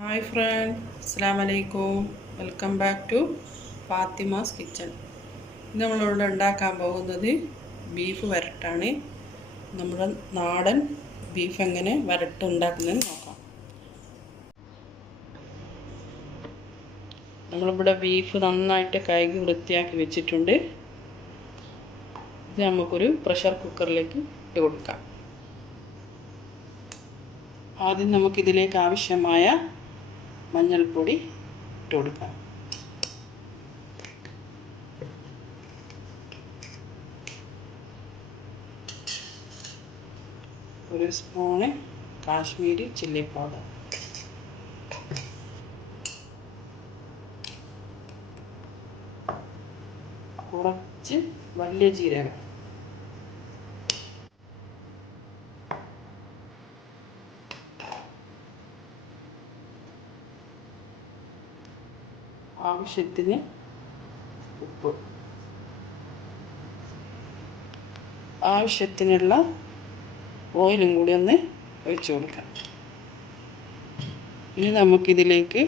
Hi friend അസ്സാം വലൈക്കും welcome back to Fatima's kitchen. ഇന്ന് നമ്മളിവിടെ ഉണ്ടാക്കാൻ പോകുന്നത് ബീഫ് വരട്ടാണ്. നമ്മുടെ നാടൻ ബീഫ് എങ്ങനെ വരട്ട് ഉണ്ടാക്കുന്നതെന്ന് നോക്കാം. നമ്മളിവിടെ ബീഫ് നന്നായിട്ട് കഴുകി വൃത്തിയാക്കി വെച്ചിട്ടുണ്ട്. ഇത് നമുക്കൊരു പ്രഷർ കുക്കറിലേക്ക് ഇട്ട് കൊടുക്കാം. ആദ്യം നമുക്കിതിലേക്ക് ആവശ്യമായ മഞ്ഞൾപ്പൊടി ഇട്ട് കൊടുക്കാം. ഒരു സ്പൂണ് കാശ്മീരി ചില്ലി പൗഡർ. കുറച്ച് വലിയ ജീരകം. ആവശ്യത്തിന് ഉപ്പ്. ആവശ്യത്തിനുള്ള ഓയിലും കൂടി ഒന്ന് ഒഴിച്ചു കൊടുക്കാം. ഇനി നമുക്കിതിലേക്ക്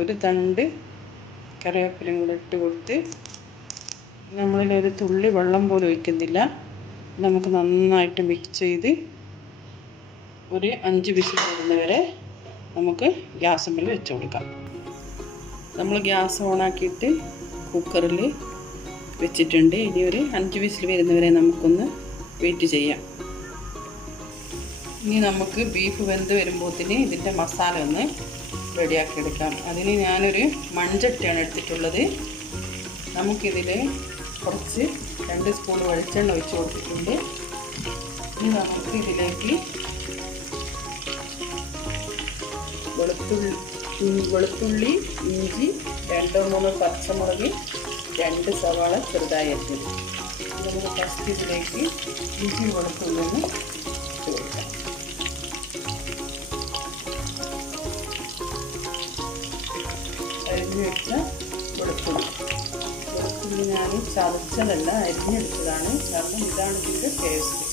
ഒരു തണ്ട് കറിവേപ്പിലയും കൂടെ ഇട്ട് കൊടുത്ത് നമ്മളിലൊരു തുള്ളി വെള്ളം പോലും ഒഴിക്കുന്നില്ല. നമുക്ക് നന്നായിട്ട് മിക്സ് ചെയ്ത് ഒരു അഞ്ച് വിസിൽ വരുന്നവരെ നമുക്ക് ഗ്യാസ് മേൽ വെച്ച് കൊടുക്കാം. നമ്മൾ ഗ്യാസ് ഓണാക്കിയിട്ട് കുക്കറിൽ വെച്ചിട്ടുണ്ട്. ഇനി ഒരു അഞ്ച് വിസിൽ വരുന്നവരെ നമുക്കൊന്ന് വെയിറ്റ് ചെയ്യാം. ഇനി നമുക്ക് ബീഫ് വെന്ത് വരുമ്പോഴത്തേന് ഇതിന്റെ മസാല ഒന്ന് റെഡിയാക്കി എടുക്കാം. അതിന് ഞാനൊരു മൺചട്ടിയാണ് എടുത്തിട്ടുള്ളത്. നമുക്കിതിൽ കുറച്ച് രണ്ട് സ്പൂൺ വെളിച്ചെണ്ണ ഒഴിച്ച് കൊടുത്തിട്ടുണ്ട്. ഇനി നമുക്ക് ഇതിലേക്ക് വെളുത്തുള്ളി വെളുത്തുള്ളി ഇഞ്ചി രണ്ടോ മൂന്നോ പച്ചമുളക് രണ്ട് സവാള ചെറുതായി അരിഞ്ഞത് നമുക്ക് ഫസ്റ്റ് ഇതിലേക്ക് ഇഞ്ചി വെളുത്തുള്ളി ഒന്ന് ഇട്ട് വെളുത്തുള്ളി. വെളുത്തുള്ളി ഞാൻ ചതച്ചതല്ല അരിഞ്ഞെടുത്തതാണ്. കാരണം ഇതാണ് ഇതിന്റെ ടേസ്റ്റ്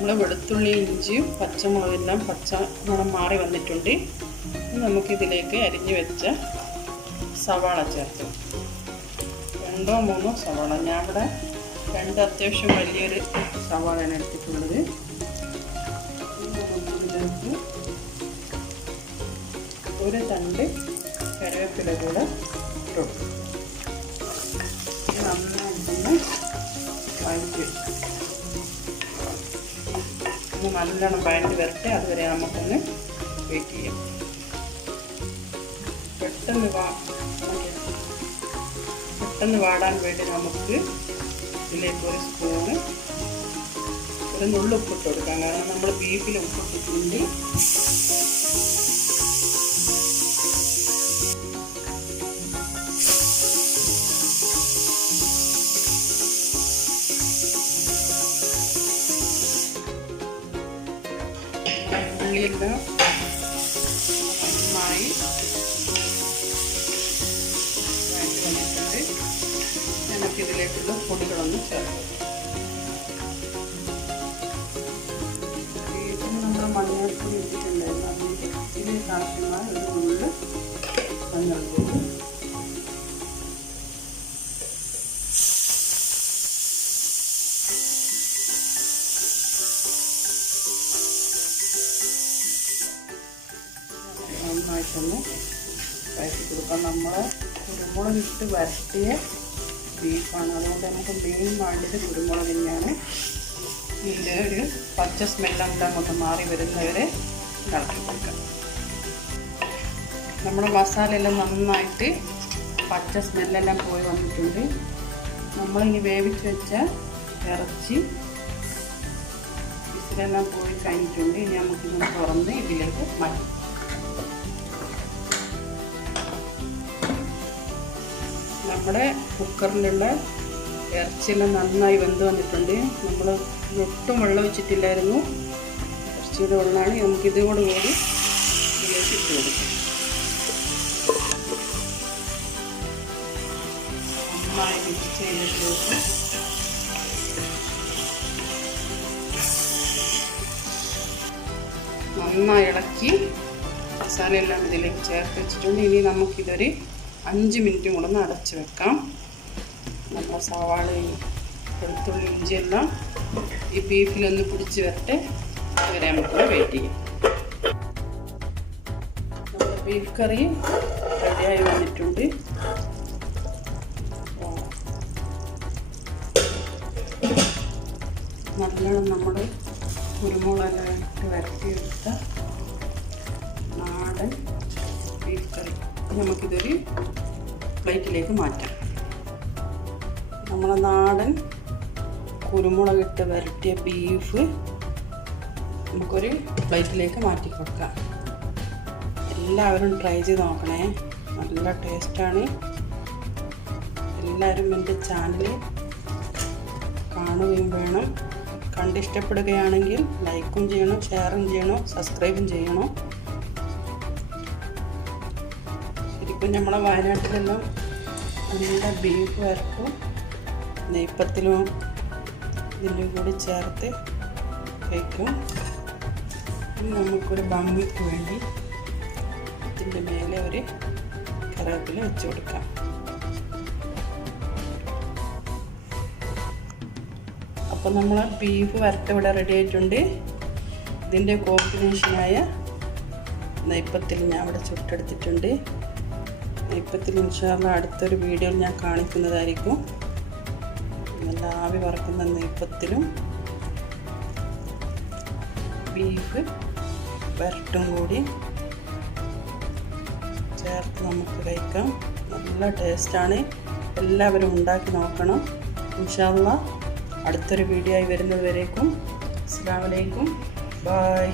നമ്മൾ വെളുത്തുള്ളി ഇഞ്ചിയും പച്ചമുളകെല്ലാം പച്ച മണം മാറി വന്നിട്ടുണ്ട്. നമുക്കിതിലേക്ക് അരിഞ്ഞു വെച്ച സവാള ചേർത്ത്. രണ്ടോ മൂന്നോ സവാള. ഞാൻ ഇവിടെ രണ്ട് അത്യാവശ്യം വലിയൊരു സവാളയാണ് എടുത്തിട്ടുള്ളത്. ഒരു തണ്ട് കറിവേപ്പില കൂടെ ഇട്ടു. നന്നായിട്ടൊന്ന് വഴറ്റി. നല്ലോണം വഴറ്റി വരട്ടെ. അതുവരെ നമുക്കൊന്ന് വെയിറ്റ് ചെയ്യാം. പെട്ടെന്ന് വാ പെട്ടെന്ന് വാടാൻ വേണ്ടി നമുക്ക് ഇതിലേക്ക് ഒരു സ്പൂണ് ഒരു നുള്ളുപ്പിട്ട് കൊടുക്കാം. കാരണം നമ്മൾ ബീഫിൽ ഉപ്പിട്ടിട്ടുണ്ട്. ഉള്ളിയെല്ലാം നന്നായി വഴറ്റി വന്നിട്ടുണ്ട് നമുക്കിതിലേക്കുള്ള നന്നായിട്ടൊന്ന് വഴറ്റി കൊടുക്കാം. നമ്മൾ കുരുമുളക് ഇട്ട് വരട്ടിയ ബീഫാണ് അതുകൊണ്ട് നമുക്ക് മെയിൻ വേണ്ടത് കുരുമുളക് തന്നെയാണ്. ഇതിന്റെ ഒരു പച്ച സ്മെല്ലെല്ലാം അങ്ങോട്ട് മാറി വരുന്നവരെ ഇളക്കി കൊടുക്കാം നമ്മുടെ മസാലയെല്ലാം നന്നായിട്ട് പച്ച സ്മെല്ലെല്ലാം പോയി വന്നിട്ടുണ്ട്. നമ്മളിനി വേവിച്ച് വെച്ച ഇറച്ചി ഇതിലെല്ലാം പോയി കഴിഞ്ഞിട്ടുണ്ട്. ഇനി നമുക്കിന്ന് തുറന്ന് ഇതിലേക്ക് മാറ്റാം. നമ്മുടെ കുക്കറിലുള്ള ഇറച്ചിയെല്ലാം നന്നായി വെന്ത് വന്നിട്ടുണ്ട്. നമ്മൾ ഒട്ടും വെള്ളം വെച്ചിട്ടില്ലായിരുന്നു ഇറച്ചിയുടെ വെള്ളമാണ്. നമുക്കിതുകൂടെ കൂടി ഇതിലേക്ക് ഇട്ട് കൊടുക്കും. നന്നായി ശേഷം നന്നായി ഇളക്കി മസാലയെല്ലാം ഇതിലേക്ക് ചേർത്ത് വെച്ചിട്ടുണ്ട്. ഇനി നമുക്കിതൊരു അഞ്ച് മിനിറ്റും കൂടെ ഒന്ന് അടച്ച് വെക്കാം. നമ്മുടെ സവാളയും വെളുത്തുള്ളി ഇഞ്ചിയെല്ലാം ഈ ബീഫിലൊന്ന് പിടിച്ച് വരട്ടെ. വരെ നമുക്ക് വെയിറ്റ് ചെയ്യാം. ബീഫ് കറി റെഡിയായി വന്നിട്ടുണ്ട്. നല്ലോണം നമ്മൾ കുരുമുളകായിട്ട് വരട്ടിയെടുത്ത നാടൻ ബീഫ് കറി നമുക്കിതൊരു പ്ലേറ്റിലേക്ക് മാറ്റാം. നമ്മളെ നാടൻ കുരുമുളകിട്ട് വരട്ടിയ ബീഫ് നമുക്കൊരു പ്ലേറ്റിലേക്ക് മാറ്റി വെക്കാം. എല്ലാവരും ട്രൈ ചെയ്ത് നോക്കണേ. നല്ല ടേസ്റ്റാണ്. എല്ലാവരും എന്റെ ചാനൽ കാണുകയും വേണം. കണ്ടിഷ്ടപ്പെടുകയാണെങ്കിൽ ലൈക്കും ചെയ്യണം ഷെയറും ചെയ്യണം സബ്സ്ക്രൈബും ചെയ്യണം. ശരിക്കും നമ്മളെ നിന്നും നല്ല ബീഫ് വരക്കും നെയ്പ്പത്തിലും ഇതിന്റെ കൂടി ചേർത്ത് വയ്ക്കും നമുക്കൊരു ഭംഗിക്ക് വേണ്ടി ഇതിന്റെ മേലെ ഒരു കറിവേപ്പില വെച്ച് കൊടുക്കാം. അപ്പോൾ നമ്മൾ ബീഫ് വരട്ട് ഇവിടെ റെഡി ആയിട്ടുണ്ട്. ഇതിന്റെ കോമ്പിനേഷനായ നെയ്പ്പത്തിൽ ഞാൻ ഇവിടെ ചുട്ടെടുത്തിട്ടുണ്ട്. നെയ്പ്പത്തിൽ ഇൻഷാല്ല അടുത്തൊരു വീഡിയോയിൽ ഞാൻ കാണിക്കുന്നതായിരിക്കും. നല്ല ആവി വറക്കുന്ന നെയ്പ്പത്തിലും ബീഫ് വരട്ടും കൂടി ചേർത്ത് നമുക്ക് കഴിക്കാം. നല്ല ടേസ്റ്റാണ്. എല്ലാവരും ഉണ്ടാക്കി നോക്കണം. ഇൻഷാല്ല അടുത്തൊരു വീഡിയോ ആയി വരുന്നതുവരേക്കും. അസ്സാം വലൈക്കും ബായ്